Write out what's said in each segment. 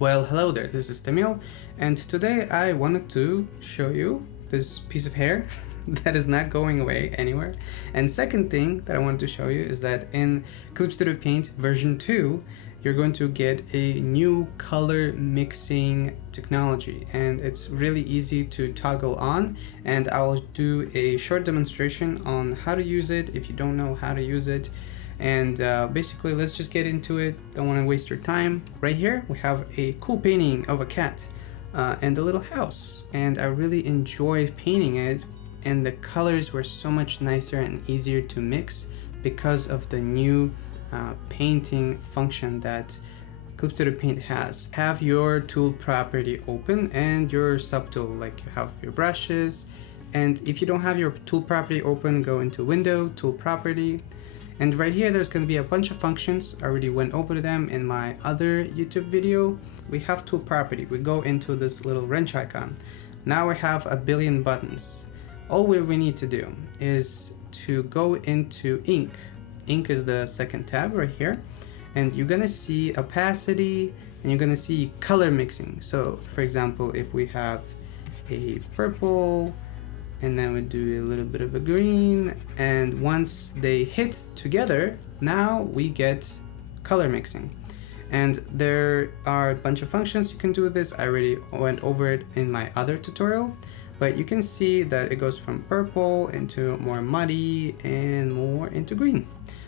Well, hello there, this is Tamil, and today I wanted to show you this piece of hair that is not going away anywhere. And second thing that I wanted to show you is that in Clip Studio Paint version 2, you're going to get a new color mixing technology, and it's really easy to toggle on, and I'll do a short demonstration on how to use it if you don't know how to use it. And basically, let's just get into it. Don't want to waste your time. Right here we have a cool painting of a cat and a little house, and I really enjoyed painting it, and the colors were so much nicer and easier to mix because of the new painting function that Clip Studio Paint has. Have your tool property open and your subtool, like you have your brushes, and if you don't have your tool property open, go into Window, Tool Property. And right here, there's going to be a bunch of functions. I already went over them in my other YouTube video. We have tool property. We go into this little wrench icon. Now we have a billion buttons. All we need to do is to go into ink. Ink is the second tab right here. And you're going to see opacity and you're going to see color mixing. So for example, if we have a purple, and then we do a little bit of a green, and once they hit together, now we get color mixing. And there are a bunch of functions you can do with this. I already went over it in my other tutorial, but you can see that it goes from purple into more muddy and more into green,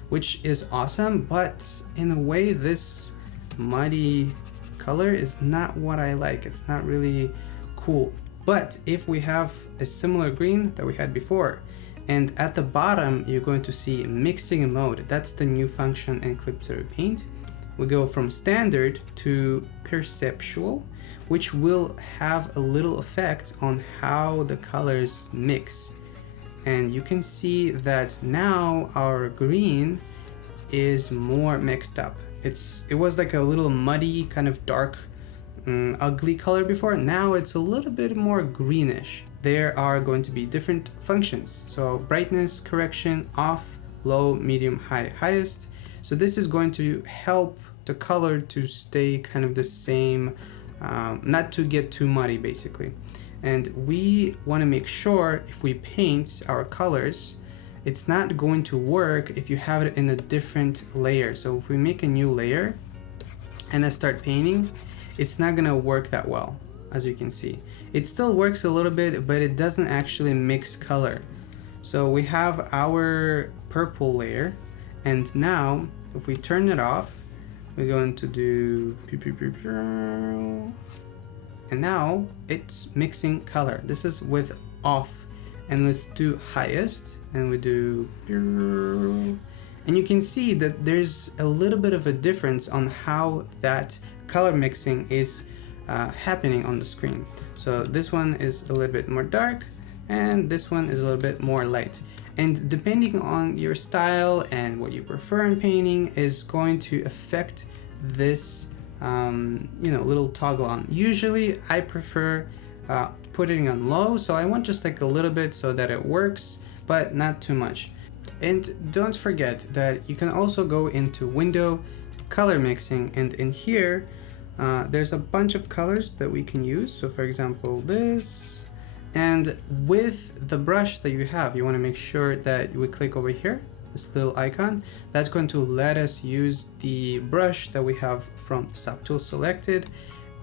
which is awesome. But in a way, this muddy color is not what I like. It's not really cool. But if we have a similar green that we had before, and at the bottom you're going to see mixing mode. That's the new function in Clip Studio Paint. We go from standard to perceptual, which will have a little effect on how the colors mix. And you can see that now our green is more mixed up. It was like a little muddy, kind of dark, ugly color before. Now it's a little bit more greenish. There are going to be different functions. So brightness correction, off, low, medium, high, highest. So this is going to help the color to stay kind of the same, not to get too muddy basically. And we want to make sure if we paint our colors, it's not going to work if you have it in a different layer. So if we make a new layer and I start painting, it's not gonna work that well, as you can see. It still works a little bit, but it doesn't actually mix color. So we have our purple layer, and now if we turn it off, we're going to do, and now it's mixing color. This is with off, and let's do highest, and we do, and you can see that there's a little bit of a difference on how that color mixing is happening on the screen. So this one is a little bit more dark, and this one is a little bit more light. And depending on your style and what you prefer in painting is going to affect this little toggle on. Usually I prefer putting on low, so I want just like a little bit so that it works, but not too much. And don't forget that you can also go into Window, Color Mixing, and in here there's a bunch of colors that we can use. So for example, this, and with the brush that you have, you want to make sure that we click over here, this little icon. That's going to let us use the brush that we have from subtool selected,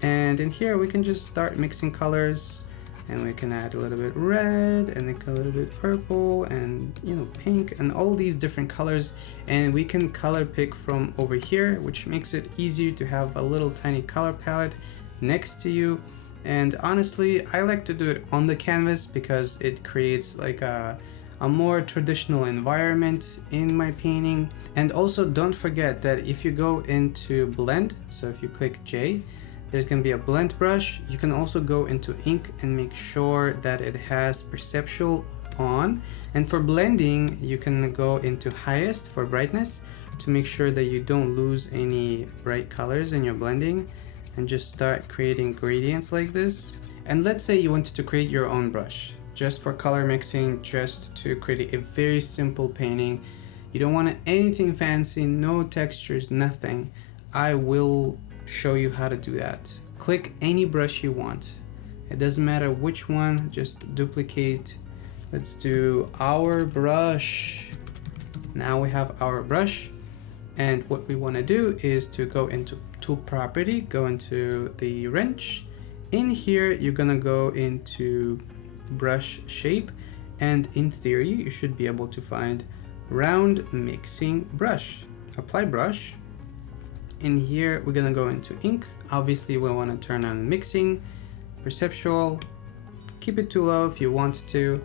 and in here we can just start mixing colors. And we can add a little bit red and a little bit purple and pink and all these different colors, and we can color pick from over here, which makes it easier to have a little tiny color palette next to you. And honestly, I like to do it on the canvas because it creates like a more traditional environment in my painting. And also don't forget that if you go into blend, so if you click J, there's going to be a blend brush. You can also go into ink and make sure that it has perceptual on. And for blending, you can go into highest for brightness to make sure that you don't lose any bright colors in your blending, and just start creating gradients like this. And let's say you wanted to create your own brush just for color mixing, just to create a very simple painting. You don't want anything fancy, no textures, nothing. I will show you how to do that. Click any brush you want. It doesn't matter which one, just duplicate. Let's do our brush. Now we have our brush. And what we want to do is to go into tool property, go into the wrench. In here, you're gonna go into brush shape. And in theory, you should be able to find round mixing brush. Apply brush. In here, we're gonna go into ink. Obviously, we want to turn on mixing, perceptual, keep it too low if you want to.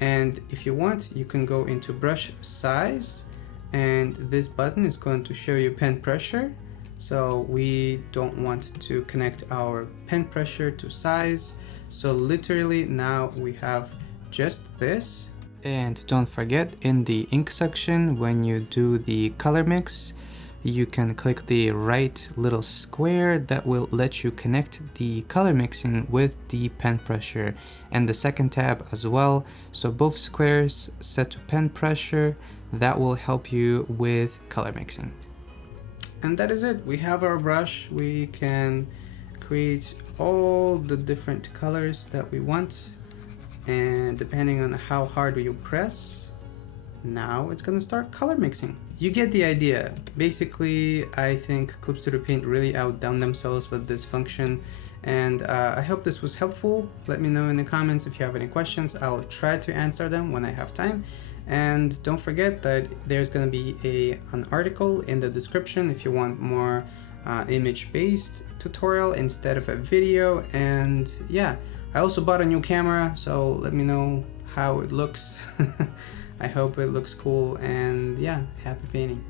And if you want, you can go into brush size, and this button is going to show you pen pressure. So we don't want to connect our pen pressure to size. So literally now we have just this. And don't forget, in the ink section, when you do the color mix, you can click the right little square that will let you connect the color mixing with the pen pressure, and the second tab as well. So both squares set to pen pressure, that will help you with color mixing. And that is it. We have our brush. We can create all the different colors that we want, and depending on how hard you press, now it's gonna start color mixing. You get the idea. Basically, I think Clip Studio Paint really outdone themselves with this function, and I hope this was helpful. Let me know in the comments if you have any questions. I'll try to answer them when I have time. And don't forget that there's gonna be an article in the description if you want more image-based tutorial instead of a video. And yeah, I also bought a new camera, so let me know how it looks. I hope it looks cool, and yeah, happy painting.